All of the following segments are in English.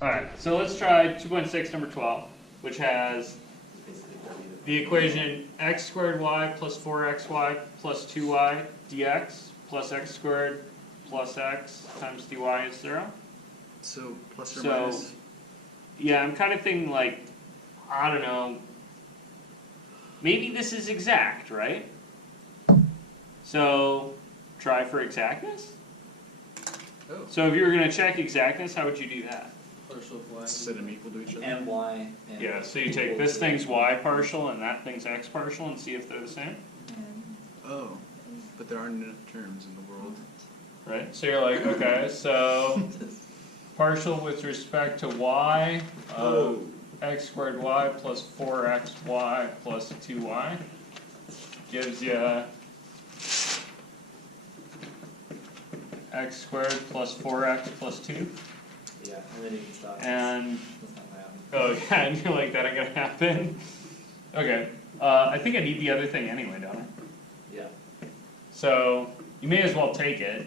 Alright, so let's try 2.6 number 12, which has the equation x squared y plus 4xy plus 2y dx plus x squared plus x times dy is 0. So plus or So, minus. yeah, I'm kind of thinking like, I don't know, maybe this is exact, right? So, try for exactness? Oh. So if you were going to check exactness, how would you do that? Partial of y. Set them equal to each other. And y. And Yeah, so you take this thing's y partial and that thing's x partial and see if they're the same, Oh, but there aren't enough terms in the world. right? So you're like, okay, so partial with respect to y of x squared y plus 4xy plus 2y gives you x squared plus 4x plus 2, Yeah, and then you can stop. and That's not gonna happen. oh yeah, and you're like, that ain't gonna happen. Okay, I think I need the other thing anyway, don't I? Yeah. So, you may as well take it.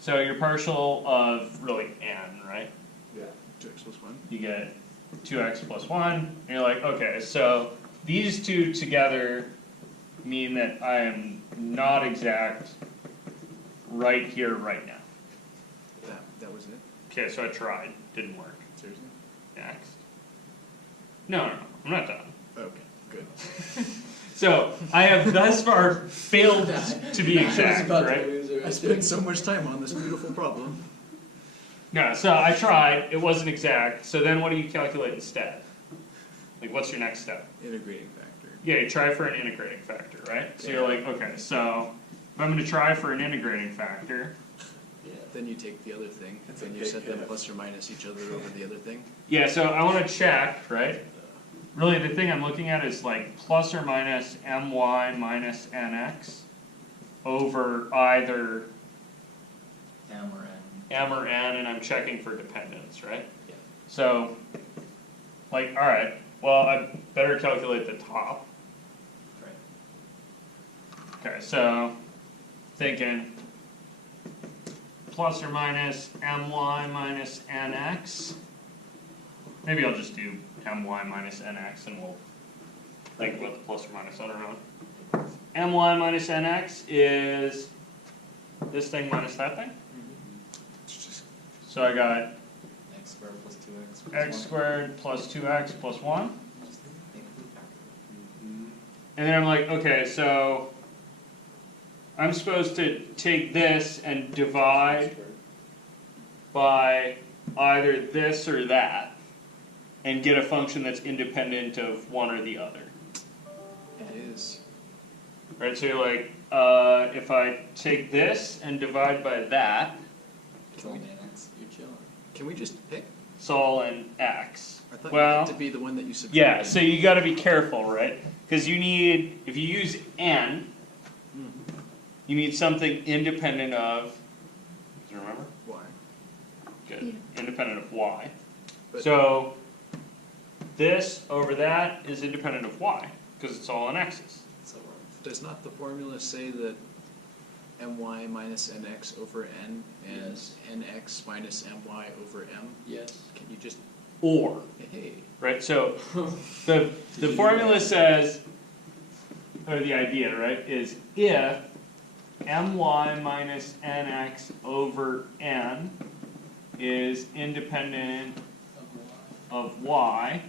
So your partial of really n, right? Yeah. 2x plus 1. You get 2x plus 1, and you're like, okay, so these two together mean that I am not exact right here, right now. That was it? Okay, so I tried, didn't work. Seriously? Next. No, I'm not done. Okay, good. So, I have thus far failed to be exact, right? I spent so much time on this beautiful problem. No, so I tried, it wasn't exact, so then what do you calculate instead? Like, what's your next step? Integrating factor. Yeah, you try for an integrating factor, right? So you're like, okay, so if I'm going to try for an integrating factor, Yeah. Then you take the other thing, That's and you okay, set them yeah. plus or minus each other over the other thing. yeah, so I want to check, right? Really, the thing I'm looking at is like plus or minus my minus nx over either M or N. m or n, and I'm checking for dependence, right? Yeah. So, like, alright, well, I better calculate the top. Right. Okay, so, thinking plus or minus my minus nx. Maybe I'll just do my minus nx and we'll think about the plus or minus on our own. My minus nx is this thing minus that thing. It's just So I got X squared plus 2x plus x 1. squared plus 2x plus 1. Just think of the factor. And then I'm like, okay, so I'm supposed to take this and divide by either this or that and get a function that's independent of one or the other. it is. Right, so you're like, if I take this and divide by that, It's all X. You're chilling. Can we just pick? it's all in x. I thought Well, you had to be the one that you subtracted. yeah, so you gotta be careful, right? Because you need, if you use n, you need something independent of, do you remember? Why? Good, independent of y. But- So, this over that is independent of y, because it's all in x's. So Does not the formula say that my minus nx over n and Yes. nx minus my over m? yes. Can you just, Or, hey, right, so the formula says, or the idea, right, is if my minus nx over n is independent of y,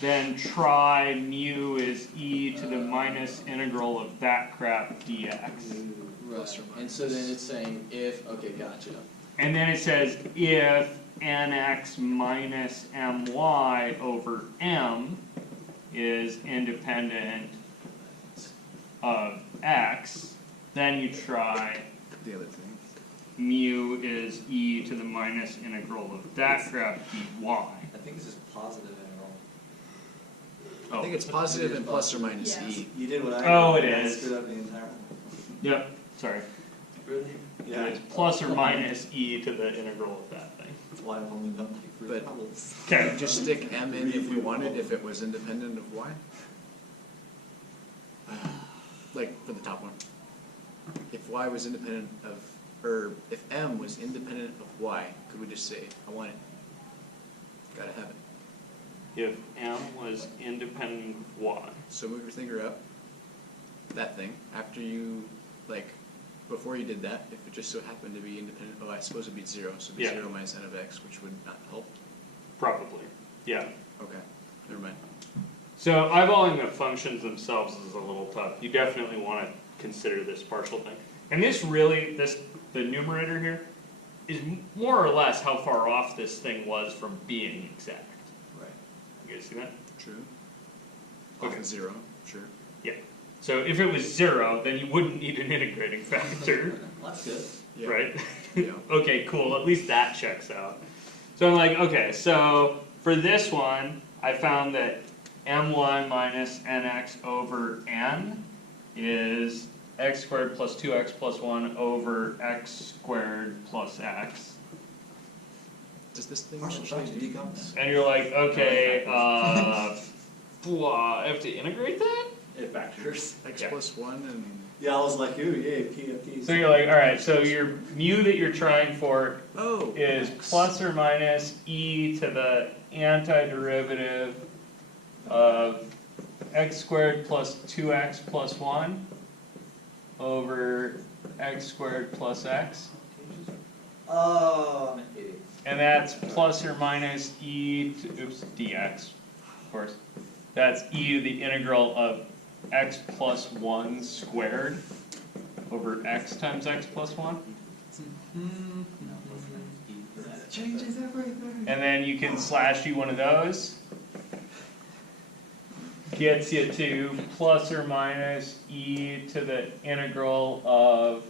then try mu is e to the minus integral of that crap dx. Plus or Right. And so then it's saying if, okay, gotcha. And then it says if nx minus my over m is independent of x, then you try the other thing. mu is e to the minus integral of that crap dy. I think this is positive integral. I think it's positive and plus or minus Yes. e. You did what I did. Oh, it and I is. screwed up the entire one. Yep, sorry. Really? Yeah. It's plus or minus e to the integral of that thing. That's why I've only done like 3 But- problems. Okay, Just stick m in if we wanted, if it was independent of y? Like, for the top one. If y was independent of or if M was independent of Y, could we just say, I want it? Gotta have it. If M was independent of Y. So move your finger up, that thing, after you, like, before you did that, if it just so happened to be independent, oh, I suppose it'd be 0, so it'd be Yeah. 0 minus n of x, which would not help. Probably, yeah. Okay, never mind. So eyeballing the functions themselves is a little tough. You definitely want to consider this partial thing. And this really, the numerator here, is more or less how far off this thing was from being exact. Right. You guys see that? True. Okay. Off of 0, sure. Yeah. So if it was 0, then you wouldn't need an integrating factor, Well, that's good. Yeah. right? Yeah. Okay, cool, at least that checks out. So I'm like, okay, so for this one, I found that my minus nx over n is x squared plus 2x plus 1 over x squared plus x. Does this thing Partial actually fraction do becomes. And you're like, okay, I have to integrate that? It factors. x Yeah. plus 1 and Yeah, I was like, ooh, yay, PFT. So you're like, alright, so your mu that you're trying for oh is x. plus or minus e to the antiderivative of x squared plus 2x plus 1 over x squared plus x. Oh, I'm idiot. And that's plus or minus e to, oops, dx, of course. That's e to the integral of x plus 1 squared over x times x plus 1. That changes everything. And then you can slash you one of those. Gets you to plus or minus e to the integral of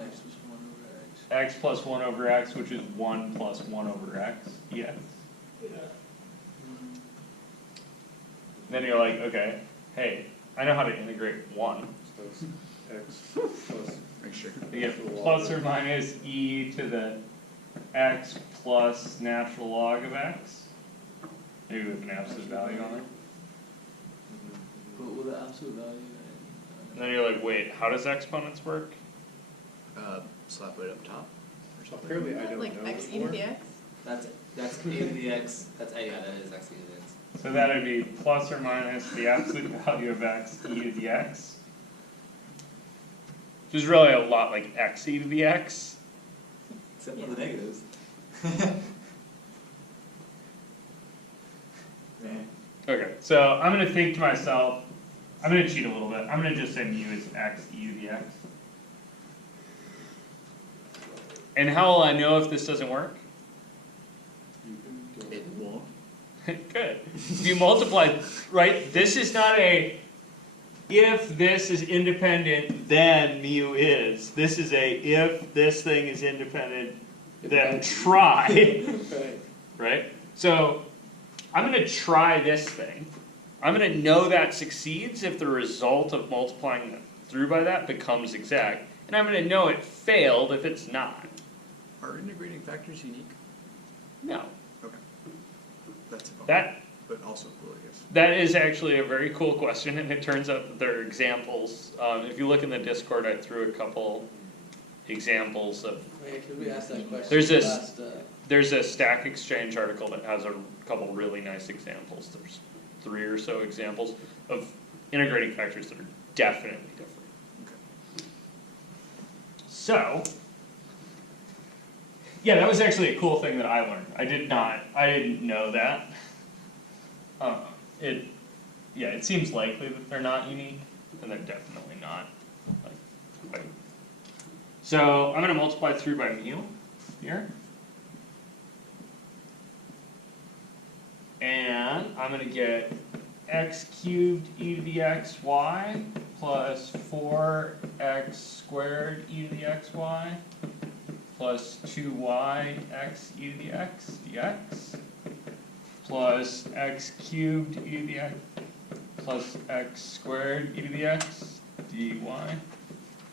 X was 1 over X. x plus 1 over x, which is 1 plus 1 over x dx. Then you're like, okay, hey, I know how to integrate 1. X plus. Make sure. You get plus or minus e to the x plus natural log of x. Maybe with an absolute value on it. But with the absolute value, And then you're like, wait, how does exponents work? Slap it up top or something. Apparently I don't Like know x e to before. the x? that's e to the x. That's yeah, that is x e to the x. So that would be plus or minus the absolute value of x e to the x. Which is really a lot like x e to the x. Except for the negatives. Man. Okay, so I'm gonna think to myself, I'm gonna cheat a little bit. I'm gonna just say mu is x e to the x. And how will I know if this doesn't work? It won't. Good. If you multiply, right, this is not a, if this is independent, then mu is. This is a, if this thing is independent, then try, Right. right? So, I'm gonna try this thing. I'm gonna know that succeeds if the result of multiplying through by that becomes exact. And I'm gonna know it failed if it's not. Are integrating factors unique? No. Okay. That's a bummer. That But also cool, I guess. That is actually a very cool question, and it turns out that there are examples. If you look in the Discord, I threw a couple examples of. Wait, could we ask that question? There's this- last, There's a Stack Exchange article that has a couple really nice examples. There's 3 or so examples of integrating factors that are definitely different. Okay. So, yeah, that was actually a cool thing that I learned. I didn't know that. It seems likely that they're not unique, and they're definitely not. Like, so I'm gonna multiply through by mu here. And I'm gonna get x cubed e to the xy plus 4x squared e to the xy plus 2y x e to the x dx plus x cubed e to the x plus x squared e to the x dy,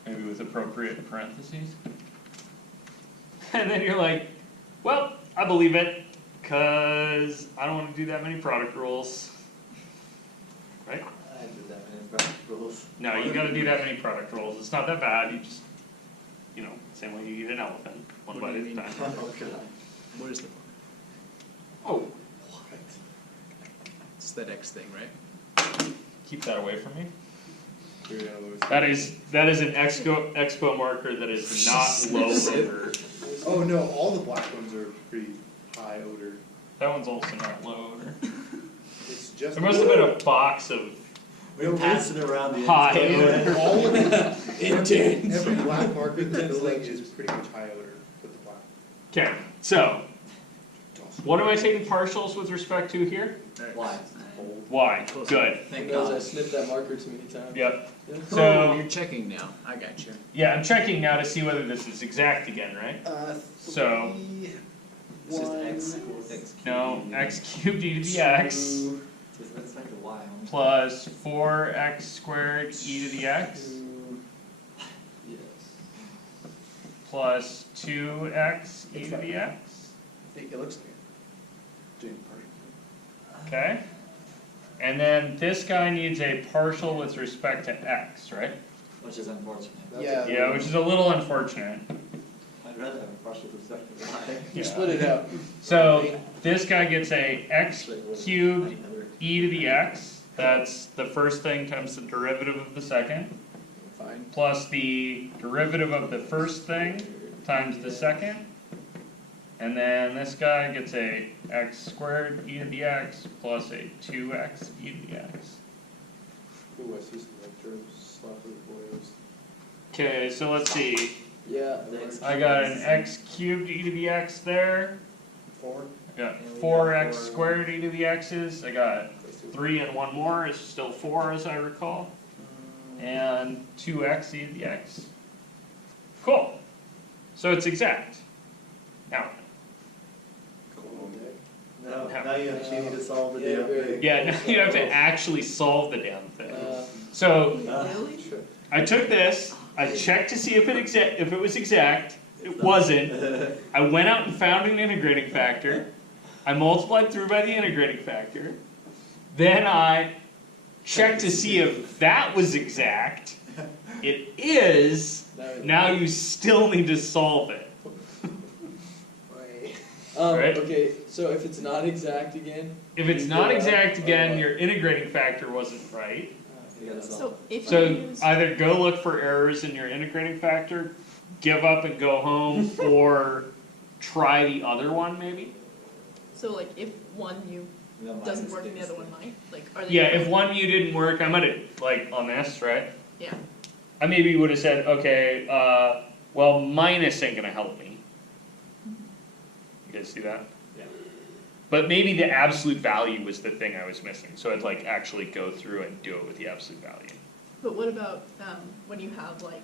maybe with appropriate parentheses. And then you're like, well, I believe it, because I don't want to do that many product rules. Right? I did that many rules. No, you gotta do that many product rules. It's not that bad, you just you know, same way you eat an elephant, one What bite do at you a mean? time. Oh, God. What is the Oh, It's that X thing, right? keep that away from me. Three yellows. That is an expo marker that is not low odor. Oh no, all the black ones are pretty high odor. That one's also not low odor. It's just. There must have been a box of We're passing around the. high entire- odor. All of them, Interns. every black marker in the building is pretty much high odor with the black. Okay, so what am I taking partials with respect to here? Why? Y. Good. Thank Because I God. snipped that marker too many times. Yep. Oh, So you're checking now. I got you. yeah, I'm checking now to see whether this is exact again, right? So It's just X equals X cubed. no, x cubed e to the x So that's like a Y. huh? plus 4x squared e to the x Yes. plus 2x e to the x. I think it looks like it. Doing part. Okay. And then this guy needs a partial with respect to x, right? Which is unfortunate. Yeah. Yeah, which is a little unfortunate. I'd rather have a partial perspective than Y. You split it out. So this guy gets a x cubed e to the x. That's the first thing times the derivative of the second, Fine. plus the derivative of the first thing times the second. And then this guy gets a x squared e to the x plus a 2x e to the x. Ooh, I see some like germs slapping the boys. Okay, so let's see. Yeah. I got an x cubed e to the x there. 4. I got And we got 4x 4. squared e to the x's. I got 3 and 1 more is still 4 as I recall. And 2x e to the x. Cool. So it's exact. Now, No, now you actually need to solve the Yeah, damn very- thing. yeah, now you have to actually solve the damn thing. Uh, So Really? I took this, I checked to see if it was exact. It wasn't. I went out and found an integrating factor. I multiplied through by the integrating factor. Then I checked to see if that was exact. It is. Now you still need to solve it. Right. Okay, so if it's not exact again, If it's not exact again, your integrating factor wasn't right. You gotta solve So if So you use, either go look for errors in your integrating factor, give up and go home, or try the other one maybe. so like if one you No, mine doesn't is work and the fixed. other one might, like are they? Yeah, if one you didn't work, I might have, like, on this, right? Yeah. I maybe would have said, okay, well, minus ain't gonna help me. You guys see that? Yeah. But maybe the absolute value was the thing I was missing, so I'd like actually go through and do it with the absolute value. But what about when you have like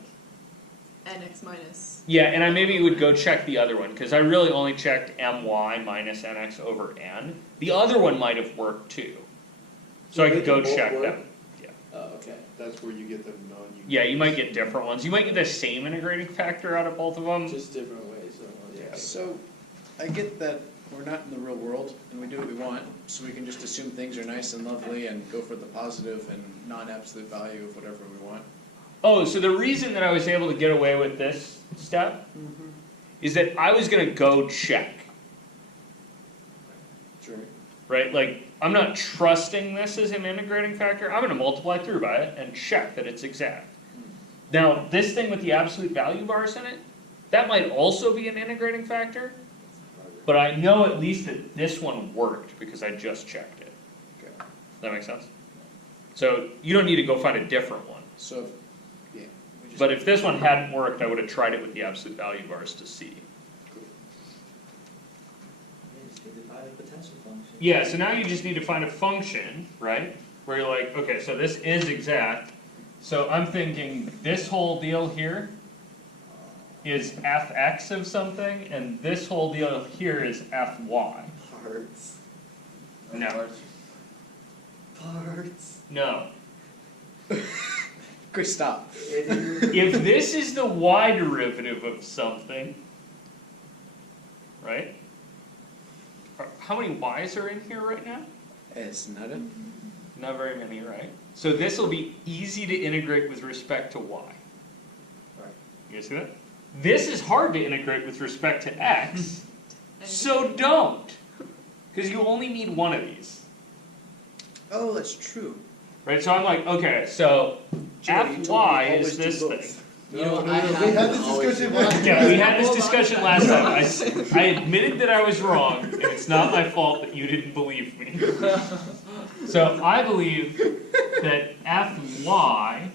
nx minus? Yeah, and I maybe would go check the other one, because I really only checked my minus nx over n. The other one might have worked too. So I They could go can both check work? them. oh, okay. That's where you get the non-unique. Yeah, you might get different ones. You might get the same integrating factor out of both of them. Just different ways. Yeah. So, I get that we're not in the real world and we do what we want, so we can just assume things are nice and lovely and go for the positive and non-absolute value of whatever we want. Oh, so the reason that I was able to get away with this step is that I was gonna go check, Sure. right? Like, I'm not trusting this as an integrating factor. I'm gonna multiply through by it and check that it's exact. Now, this thing with the absolute value bars in it, that might also be an integrating factor, but I know at least that this one worked because I just checked it. Okay. Does that make sense? So you don't need to go find a different one. So, yeah. we just- But if this one hadn't worked, I would have tried it with the absolute value bars to see. Yeah, just get to find a potential function. Yeah, so now you just need to find a function, right? Where you're like, okay, so this is exact. So I'm thinking this whole deal here is fx of something, and this whole deal here is fy. Parts. No. Parts. No. Chris, stop. If this is the y derivative of something, right? How many y's are in here right now? It's not a. Not very many, right? So this will be easy to integrate with respect to y. Right. You guys see that? this is hard to integrate with respect to x, so don't. Because you only need one of these. Oh, that's true. Right, so I'm like, okay, so Joe, you told me Fy always is do this both. thing. You know, No, I no, no, have we had to this always discussion do last that. Yeah, we had this discussion last time. I admitted that I was wrong, and it's not my fault that you didn't believe me. So I believe that Fy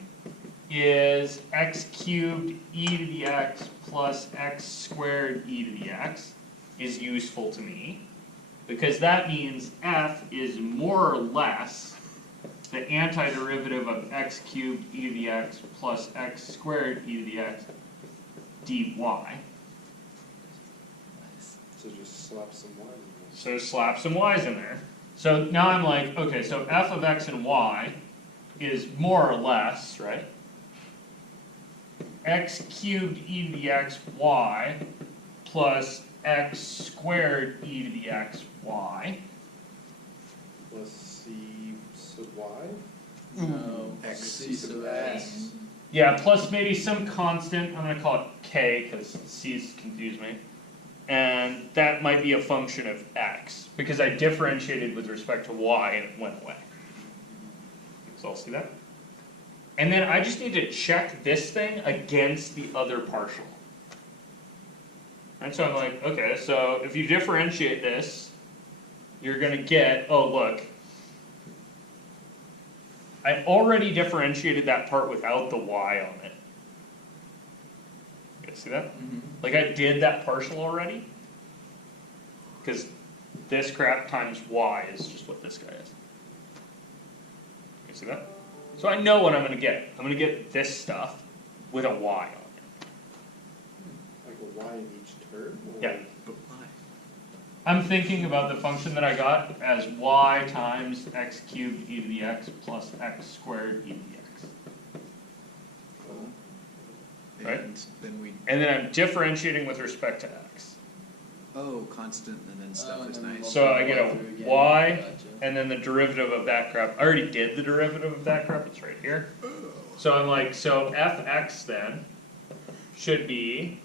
is x cubed e to the x plus x squared e to the x is useful to me, because that means f is more or less the antiderivative of x cubed e to the x plus x squared e to the x dy. So just slap some Y in there. So slap some y's in there. So now I'm like, okay, so f of x and y is more or less, right? X cubed e to the x y plus x squared e to the x y. Plus C sub Y? No. X C sub x. Yeah, plus maybe some constant, I'm gonna call it k, because c's confuse me. And that might be a function of x, because I differentiated with respect to y and it went away. So I'll see that. And then I just need to check this thing against the other partial. And so I'm like, okay, so if you differentiate this, you're gonna get, oh look, I already differentiated that part without the y on it. You guys see that? Like I did that partial already. Because this crap times y is just what this guy is. You see that? So I know what I'm gonna get. I'm gonna get this stuff with a y on it. Like a Y in each term? Or- Yeah. I'm thinking about the function that I got as y times x cubed e to the x plus x squared e to the x. Right. And then we, And then I'm differentiating with respect to x. oh, constant and then stuff is nice. So I get a Through again. y, Gotcha. and then the derivative of that crap. I already did the derivative of that crap, it's right here. So I'm like, so fx then should be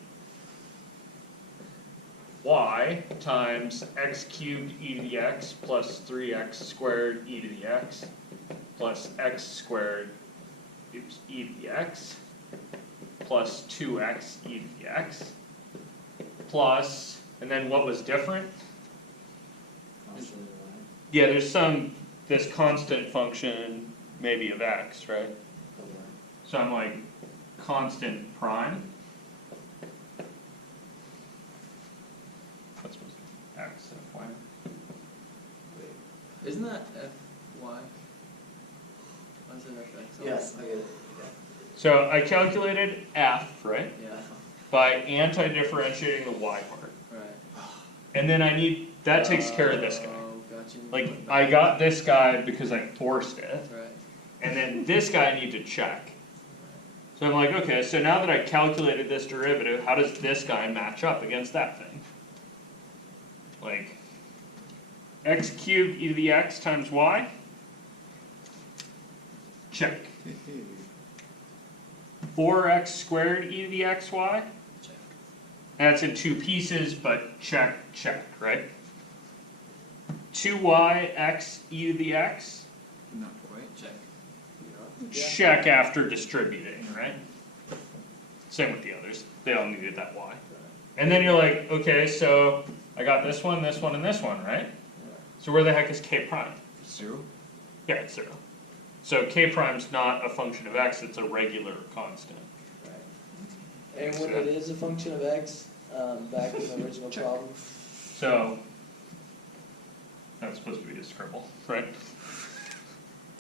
y times x cubed e to the x plus 3x squared e to the x plus x squared e to the x plus 2x e to the x plus, and then what was different? Constantly Y. Yeah, there's some, this constant function maybe of x, right? So I'm like, constant prime. What's supposed to be x and y? Isn't that F Y? Why is it F X? Yes, I get it, So I calculated f, right? Yeah, By anti-differentiating the y part. right. And then I need, that takes care of this guy. Oh, gotcha. Like, I got this guy because I forced it, Right. and then this guy I need to check. So I'm like, okay, so now that I calculated this derivative, how does this guy match up against that thing? Like, x cubed e to the x times y? Check. 4x squared e to the xy? Check. That's in two pieces, but check, check, right? 2y x e to the x? Not quite. Check. Check after distributing, right? Same with the others, they all needed that y. And then you're like, okay, so I got this one, and this one, right? So where the heck is k prime? 0? Yeah, it's 0. So k prime's not a function of x, it's a regular constant. Right. And when it is a function of x, back in the original Check. problem, So, that's supposed to be a scribble, right?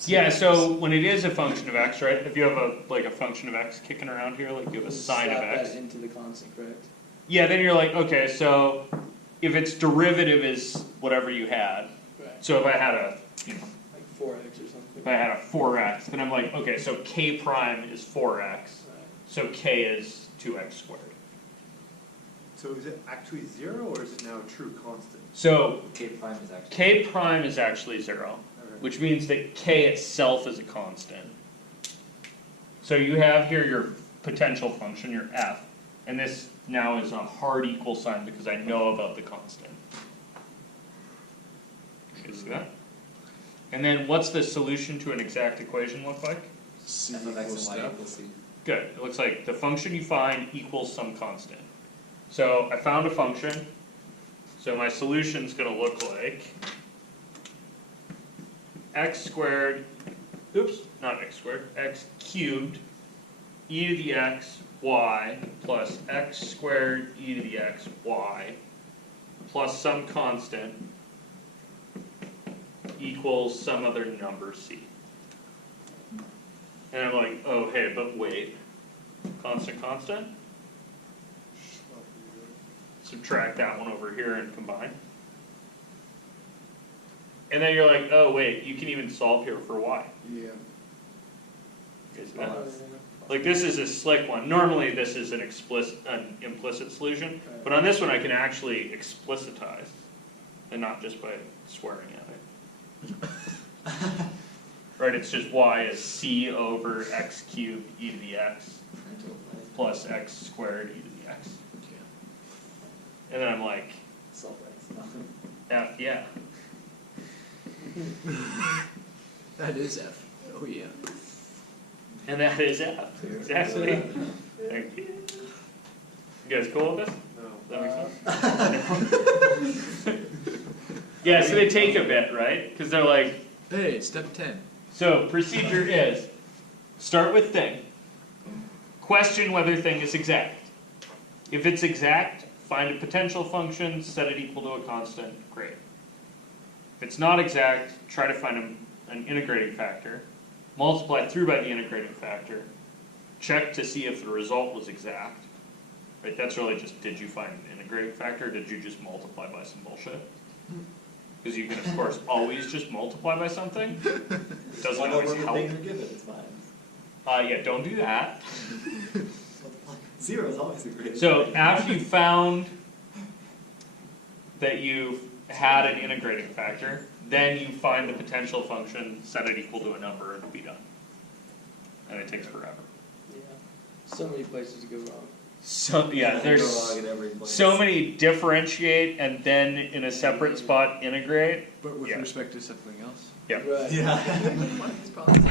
Yeah, so when it is a function of x, right, if you have a function of x kicking around here, like you have a sine of slap x. that into the constant, correct? Yeah, then you're like, okay, so if its derivative is whatever you had, Right. so if I had a, Like 4x or something. if I had a 4x, then I'm like, okay, so k prime is 4x, Right. so k is 2x squared. So is it actually 0 or is it now a true constant? So K prime is actually. k prime is actually 0, Alright. which means that k itself is a constant. So you have here your potential function, your f, And this now is a hard equal sign because I know about the constant. Okay, see that? And then what's the solution to an exact equation look like? C F of X equals and Y stuff. equals C. Good, it looks like the function you find equals some constant. So I found a function, so my solution's gonna look like x squared, oops, not x squared, x cubed e to the x y plus x squared e to the x y plus some constant equals some other number c. And I'm like, oh hey, but wait, constant? Subtract that one over here and combine. And then you're like, oh wait, you can even solve here for y. Yeah. You guys see that? Like this is a slick one. Normally this is an implicit solution, but on this one I can actually explicitize, and not just by swearing at it. Right, it's just y is c over x cubed e to the x plus x squared e to the x. And then I'm like, Solve X. F, yeah. That is F. Oh yeah. And that is F, exactly. Thank you. You guys cool with this? No. That makes sense? Yeah, so they take a bit, right? Because they're like, Hey, step 10. so procedure is, start with thing, question whether thing is exact. If it's exact, find a potential function, set it equal to a constant, great. If it's not exact, try to find an integrating factor, multiply through by the integrating factor, check to see if the result was exact. Right, that's really just, did you find an integrating factor, or did you just multiply by some bullshit? Because you can of course always just multiply by something, it doesn't always help. Things are given, it's fine. Yeah, don't do that. Zero is always a great. So after you found that you've had an integrating factor, then you find the potential function, set it equal to a number, and be done. And it takes forever. Yeah. So many places to go wrong. So yeah, Go there's wrong at every place. so many differentiate and then in a separate spot integrate. But with Yeah. respect to something else. Yep. Right. Yeah. One of these problems.